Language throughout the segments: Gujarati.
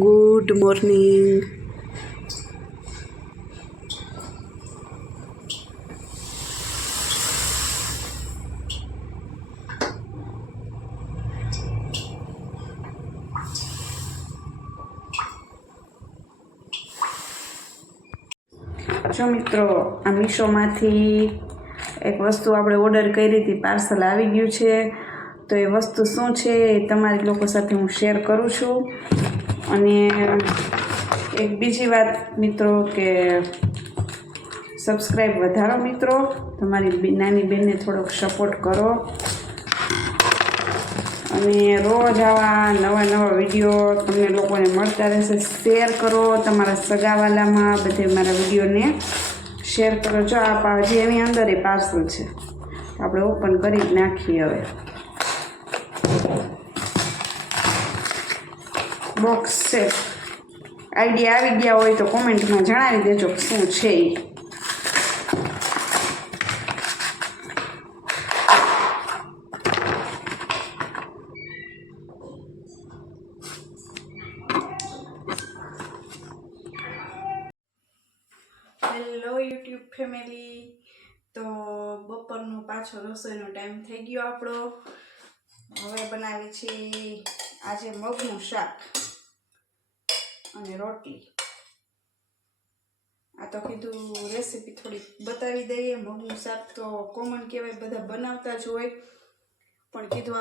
Good morning. જો મિત્રો, આ મીશોમાંથી એક વસ્તુ આપણે ઓર્ડર કરી હતી, પાર્સલ આવી ગયું છે. તો એ વસ્તુ શું છે એ તમારી લોકો સાથે હું શેર કરું છું. અને એક બીજી વાત મિત્રો કે સબસ્ક્રાઈબ વધારો મિત્રો, તમારી નાની બેનને થોડોક સપોર્ટ કરો. અને રોજ આવા નવા વિડીયો તમને લોકોને મળતા રહેશે. શેર કરો તમારા સગાવાલામાં, બધે મારા વિડીયોને શેર કરો. જો આ હજી એની અંદર એ પાર્સલ છે, આપણે ઓપન કરી જ નાખીએ. હવે બોક્સ છે. આઈડિયા આવી ગયા હોય તો કોમેન્ટમાં જણાવી દેજો શું છે એ. Hello YouTube family. તો બપોરનો પાછો રસોઈનો ટાઈમ થઈ ગયો આપણો. હવે બનાવી છે આજે મગનું શાક અને રોટલી. આ તો કીધું રેસીપી થોડી બતાવી દઈએ. મગનું શાક તો કોમન કહેવાય, બધા બનાવતા જ હોય, પણ કીધું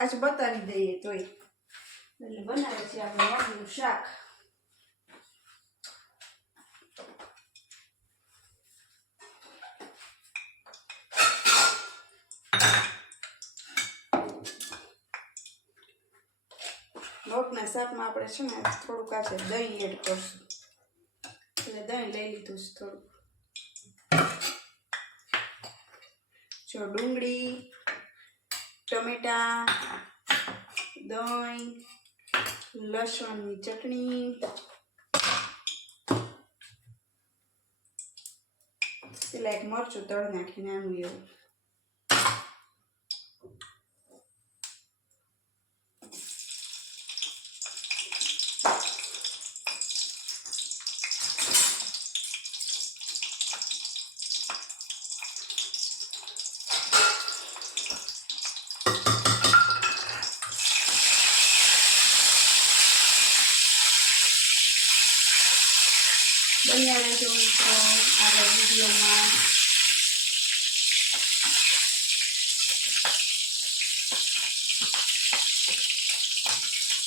આજે બતાવી દઈએ તોય. એટલે બનાવે છે આપણે મગનું શાક. મગના શાકમાં આપણે છે ને થોડુંક આજે દહીં એડ કરશું. એટલે દહીં લઈ લીધું છે થોડુંક. જો ડુંગળી, ટમેટા, દહીં, લસણની ચટણી, પેલા એક મરચું તળ નાખીને આનું એવું. બન્યા રહેજો મિત્રો આગળ વિડીયોમાં.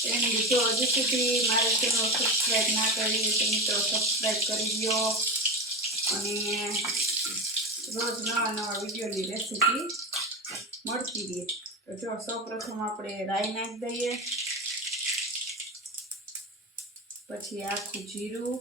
એમ જો હજી સુધી મારા ચેનલ સબસ્ક્રાઈબ ના કરી તો મિત્રો સબસ્ક્રાઈબ કરી દો. અને રોજ નવા વિડીયોની રેસીપી મળતી રહે. તો જો સૌપ્રથમ આપણે રાઈ નાખી દઈએ, પછી આખું જીરું,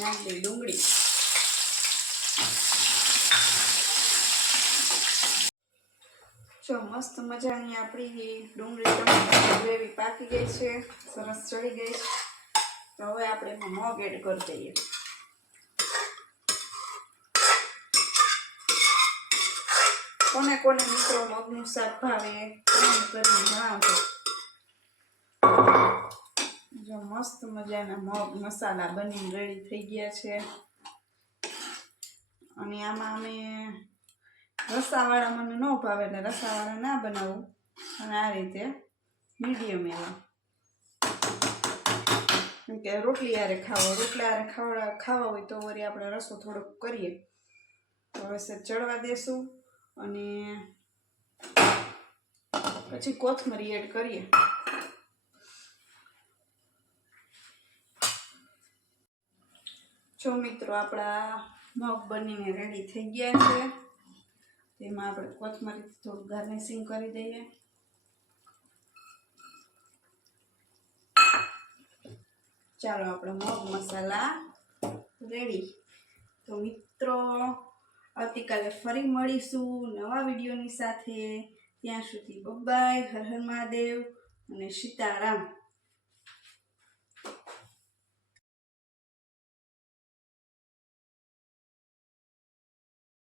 નાખી દઈએ ડુંગળી. જો મસ્ત મજાની આપણી ડુંગળી ટમેટાની ગ્રેવી પાકી ગઈ છે, સરસ ચડી ગઈ. તો હવે આપણે એમાં મગ એડ કરી દઈએ. કોને મિત્રો મગનું શાક ભાવે કોમેન્ટ કરીને જણાવજો. જો મસ્ત મજાના મગ મસાલા બનીને રેડી થઈ ગયા છે. અને આમાં અમે રસાવાળા મને ન ભાવે એટલે રસાવાળા ના બનાવું, અને આ રીતે મીડિયમ એવા. કેમ કે રોટલી હારે ખાવા હોય તો વળી આપણે રસો થોડોક કરીએ. તો હવે ચડવા દેશું અને પછી કોથમરી એડ કરીએ. જો મિત્રો આપણા મગ બનીને રેડી થઈ ગયા છે. તેમાં આપણે કોથમરી થોડું ગાર્નિશિંગ કરી દઈએ. ચાલો આપણો મગ મસાલા રેડી. તો મિત્રો આવતીકાલે ફરી મળીશું નવા વિડીયોની સાથે. ત્યાં સુધી બાય, હર હર મહાદેવ અને સીતારામ.